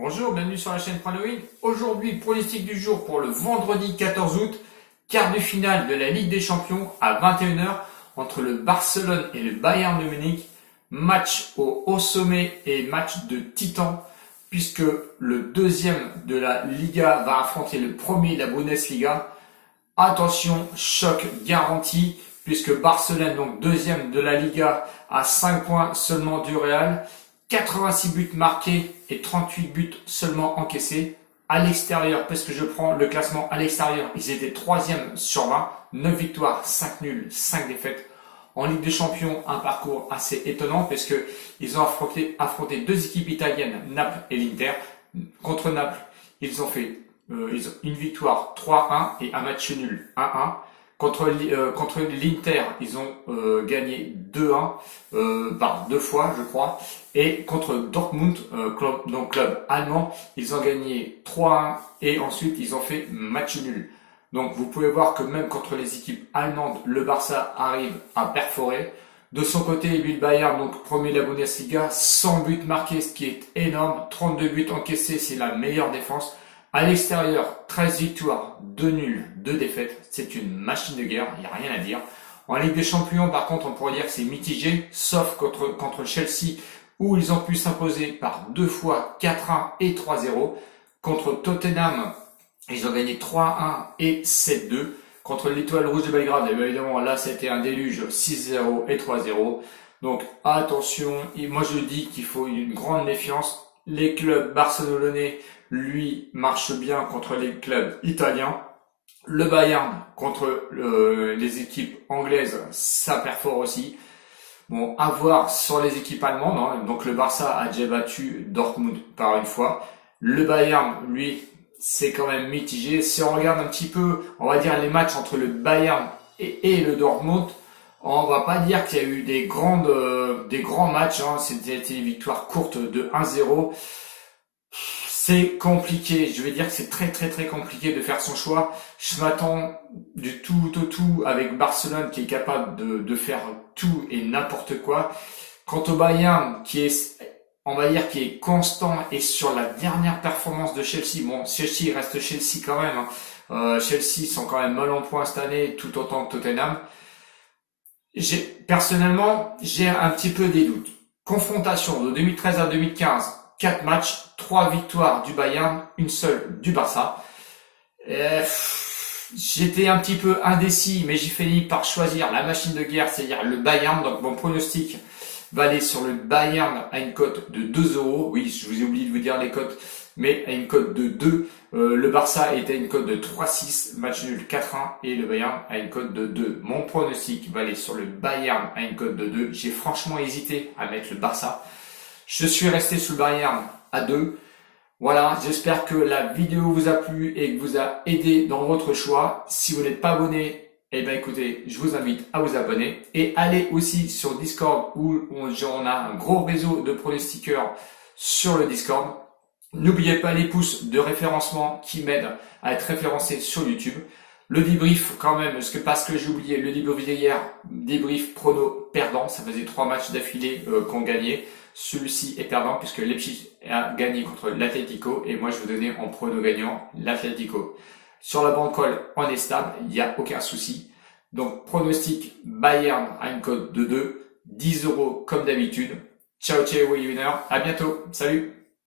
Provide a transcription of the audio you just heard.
Bonjour, bienvenue sur la chaîne Pranoïd. Aujourd'hui, pronostic du jour pour le vendredi 14 août, quart de finale de la Ligue des Champions à 21h entre le Barcelone et le Bayern de Munich. Match au haut sommet et match de titan puisque le deuxième de la Liga va affronter le premier de la Bundesliga. Attention, choc garanti puisque Barcelone, donc deuxième de la Liga, à 5 points seulement du Real. 86 buts marqués et 38 buts seulement encaissés. À l'extérieur, parce que je prends le classement à l'extérieur, ils étaient 3e sur 20, 9 victoires, 5 nuls, 5 défaites. En Ligue des Champions, un parcours assez étonnant parce qu'ils ont affronté deux équipes italiennes, Naples et l'Inter. Contre Naples, ils ont fait une victoire 3-1 et un match nul 1-1. Contre l'Inter, ils ont gagné 2-1 par deux fois, je crois. Et contre Dortmund, club allemand, ils ont gagné 3-1 et ensuite ils ont fait match nul. Donc vous pouvez voir que même contre les équipes allemandes, le Barça arrive à perforer. De son côté, lui le Bayern, donc premier de la Bundesliga, 100 buts marqués, ce qui est énorme. 32 buts encaissés, c'est la meilleure défense. À l'extérieur, 13 victoires, 2 nuls, 2 défaites. C'est une machine de guerre, il n'y a rien à dire. En Ligue des Champions, par contre, on pourrait dire que c'est mitigé, sauf contre Chelsea, où ils ont pu s'imposer par deux fois 4-1 et 3-0. Contre Tottenham, ils ont gagné 3-1 et 7-2. Contre l'Étoile Rouge de Belgrade, évidemment, là, c'était un déluge, 6-0 et 3-0. Donc, attention, moi je dis qu'il faut une grande méfiance. Les clubs barcelonais, lui, marchent bien contre les clubs italiens. Le Bayern contre les équipes anglaises, ça perfore aussi. Bon, à voir sur les équipes allemandes, hein. Donc le Barça a déjà battu Dortmund par une fois. Le Bayern, lui, c'est quand même mitigé. Si on regarde un petit peu, on va dire les matchs entre le Bayern et le Dortmund, on va pas dire qu'il y a eu des grands matchs, hein. C'était des victoires courtes de 1-0. C'est compliqué, je vais dire que c'est très compliqué de faire son choix. Je m'attends du tout au tout avec Barcelone qui est capable de faire tout et n'importe quoi. Quant au Bayern qui est, on va dire, qui est constant et sur la dernière performance de Chelsea, bon, Chelsea reste Chelsea quand même, hein. Chelsea sont quand même mal en point cette année, tout autant que Tottenham. Personnellement, j'ai un petit peu des doutes. Confrontation de 2013 à 2015. 4 matchs, 3 victoires du Bayern, une seule du Barça. J'étais un petit peu indécis, mais j'ai fini par choisir la machine de guerre, c'est-à-dire le Bayern. Donc mon pronostic va aller sur le Bayern à une cote de 2 euros. Oui, je vous ai oublié de vous dire les cotes, mais à une cote de 2. Le Barça est à une cote de 3,6, match nul 4-1 et le Bayern à une cote de 2. Mon pronostic va aller sur le Bayern à une cote de 2. J'ai franchement hésité à mettre le Barça. Je suis resté sous le Bayern à 2. Voilà, j'espère que la vidéo vous a plu et que vous a aidé dans votre choix. Si vous n'êtes pas abonné, eh bien écoutez, je vous invite à vous abonner. Et allez aussi sur Discord où on a un gros réseau de pronostiqueurs sur le Discord. N'oubliez pas les pouces de référencement qui m'aident à être référencé sur YouTube. Le débrief quand même, parce que j'ai oublié, le débrief d'hier, débrief prono perdant, ça faisait 3 matchs d'affilée qu'on gagnait. Celui-ci est perdant puisque Leipzig a gagné contre l'Atlético et moi je vais donner en prono gagnant l'Atlético. Sur la bankroll, on est stable, il n'y a aucun souci. Donc pronostic Bayern à une cote de 2, 10 euros comme d'habitude. Ciao winner, à bientôt, salut!